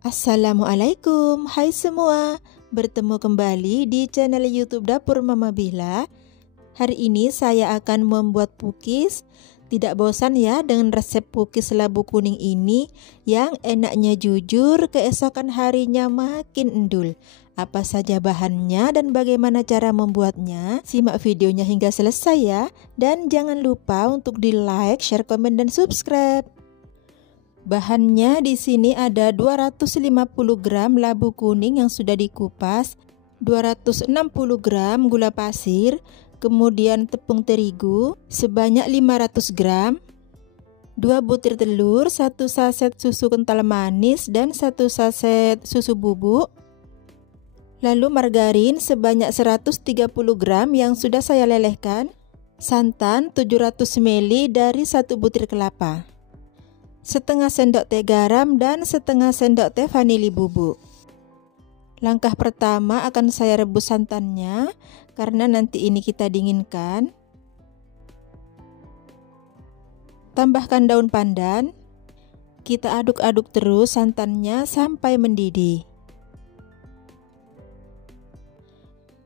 Assalamualaikum, hai semua. Bertemu kembali di channel YouTube Dapur Mama Bila. Hari ini saya akan membuat cookies. Tidak bosan ya dengan resep cookies labu kuning ini yang enaknya jujur keesokan harinya makin endul. Apa saja bahannya dan bagaimana cara membuatnya? Simak videonya hingga selesai ya. Dan jangan lupa untuk di like, share, komen, dan subscribe. Bahannya di sini ada 250 gram labu kuning yang sudah dikupas, 260 gram gula pasir, kemudian tepung terigu sebanyak 500 gram, 2 butir telur, 1 saset susu kental manis dan 1 saset susu bubuk. Lalu margarin sebanyak 130 gram yang sudah saya lelehkan, santan 700 ml dari 1 butir kelapa, setengah sendok teh garam dan setengah sendok teh vanili bubuk. Langkah pertama akan saya rebus santannya karena nanti ini kita dinginkan. Tambahkan daun pandan. Kita aduk-aduk terus santannya sampai mendidih.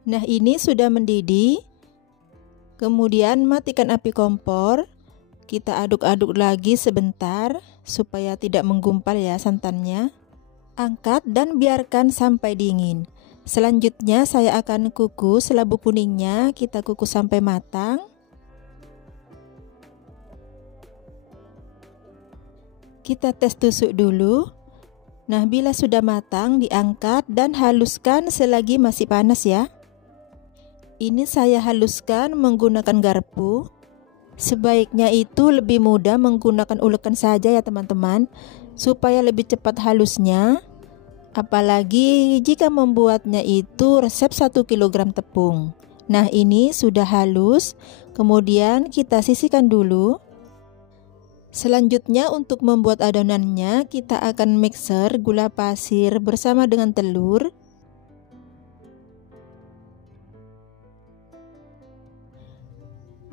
Nah, ini sudah mendidih. Kemudian matikan api kompor. Kita aduk-aduk lagi sebentar supaya tidak menggumpal ya santannya. Angkat dan biarkan sampai dingin. Selanjutnya saya akan kukus labu kuningnya, kita kukus sampai matang. Kita tes tusuk dulu. Nah, bila sudah matang diangkat dan haluskan selagi masih panas ya. Ini saya haluskan menggunakan garpu. Sebaiknya itu lebih mudah menggunakan ulekan saja ya teman-teman, supaya lebih cepat halusnya. Apalagi jika membuatnya itu resep 1 kg tepung. Nah, ini sudah halus. Kemudian kita sisihkan dulu. Selanjutnya untuk membuat adonannya kita akan mixer gula pasir bersama dengan telur.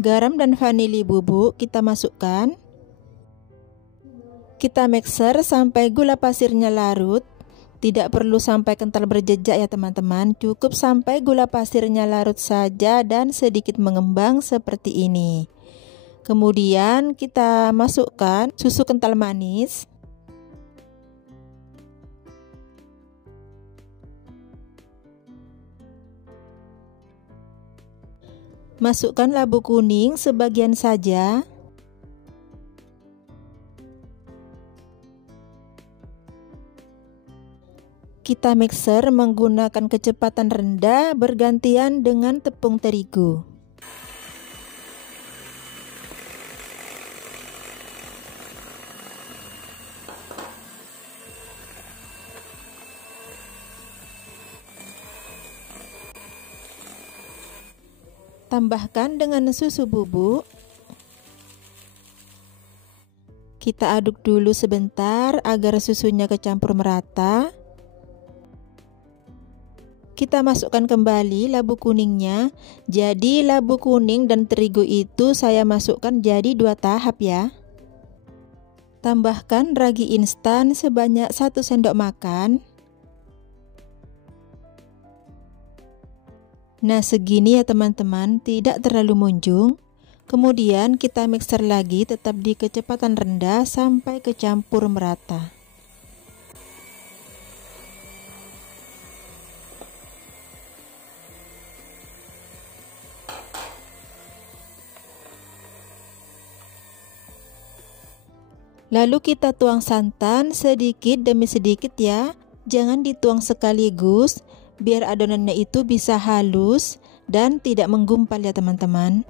Garam dan vanili bubuk kita masukkan. Kita mixer sampai gula pasirnya larut. Tidak perlu sampai kental berjejak ya teman-teman. Cukup sampai gula pasirnya larut saja dan sedikit mengembang seperti ini. Kemudian kita masukkan susu kental manis. Masukkan labu kuning sebagian saja. Kita mixer menggunakan kecepatan rendah bergantian dengan tepung terigu. Tambahkan dengan susu bubuk. Kita aduk dulu sebentar agar susunya kecampur merata. Kita masukkan kembali labu kuningnya. Jadi labu kuning dan terigu itu saya masukkan jadi 2 tahap ya. Tambahkan ragi instan sebanyak 1 sendok makan. Nah, segini ya teman-teman, tidak terlalu munjung. Kemudian kita mixer lagi tetap di kecepatan rendah sampai kecampur merata. Lalu kita tuang santan sedikit demi sedikit ya. Jangan dituang sekaligus, biar adonannya itu bisa halus dan tidak menggumpal ya teman-teman.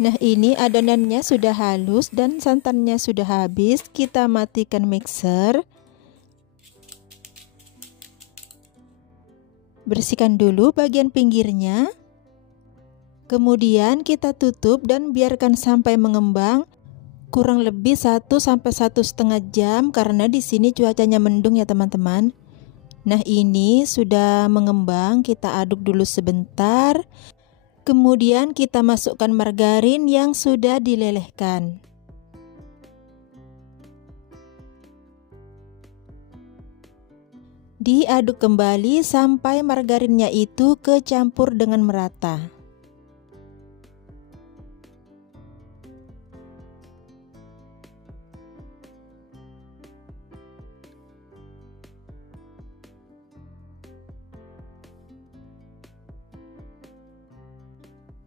Nah, ini adonannya sudah halus dan santannya sudah habis. Kita matikan mixer. Bersihkan dulu bagian pinggirnya. Kemudian kita tutup dan biarkan sampai mengembang kurang lebih 1-1,5 jam karena di sini cuacanya mendung ya teman-teman. Nah, ini sudah mengembang, kita aduk dulu sebentar. Kemudian kita masukkan margarin yang sudah dilelehkan. Diaduk kembali sampai margarinnya itu kecampur dengan merata.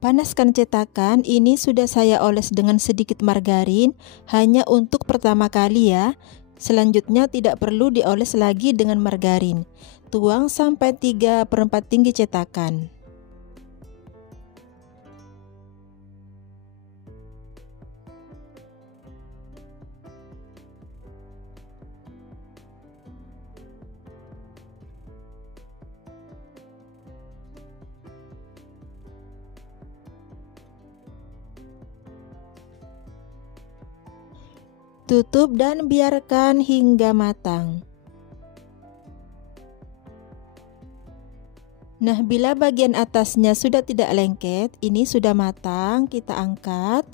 Panaskan cetakan, ini sudah saya oles dengan sedikit margarin, hanya untuk pertama kali ya. Selanjutnya tidak perlu dioles lagi dengan margarin. Tuang sampai 3/4 tinggi cetakan. Tutup dan biarkan hingga matang. Nah, bila bagian atasnya sudah tidak lengket, ini sudah matang, kita angkat.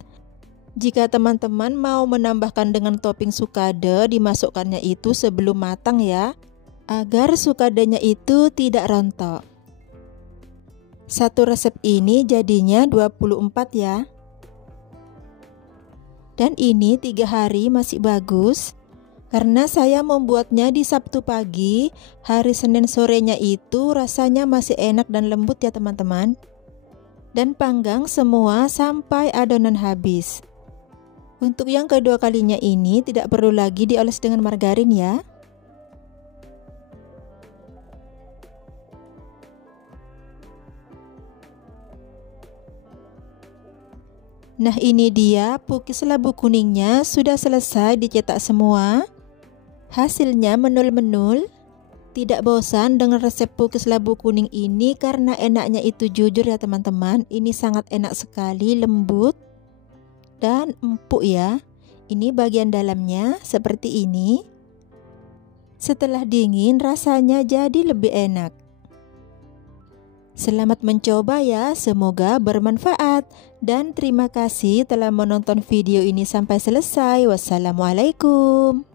Jika teman-teman mau menambahkan dengan topping sukade, dimasukkannya itu sebelum matang ya, agar sukadenya itu tidak rontok. Satu resep ini jadinya 24 ya. Dan ini 3 hari masih bagus. Karena saya membuatnya di Sabtu pagi, hari Senin sorenya itu rasanya masih enak dan lembut ya teman-teman. Dan panggang semua sampai adonan habis. Untuk yang kedua kalinya ini tidak perlu lagi dioles dengan margarin ya. Nah, ini dia pukis labu kuningnya sudah selesai dicetak semua. Hasilnya menul-menul. Tidak bosan dengan resep pukis labu kuning ini karena enaknya itu jujur ya teman-teman. Ini sangat enak sekali, lembut dan empuk ya. Ini bagian dalamnya seperti ini. Setelah dingin rasanya jadi lebih enak. Selamat mencoba ya, semoga bermanfaat. Dan terima kasih telah menonton video ini sampai selesai. Wassalamualaikum.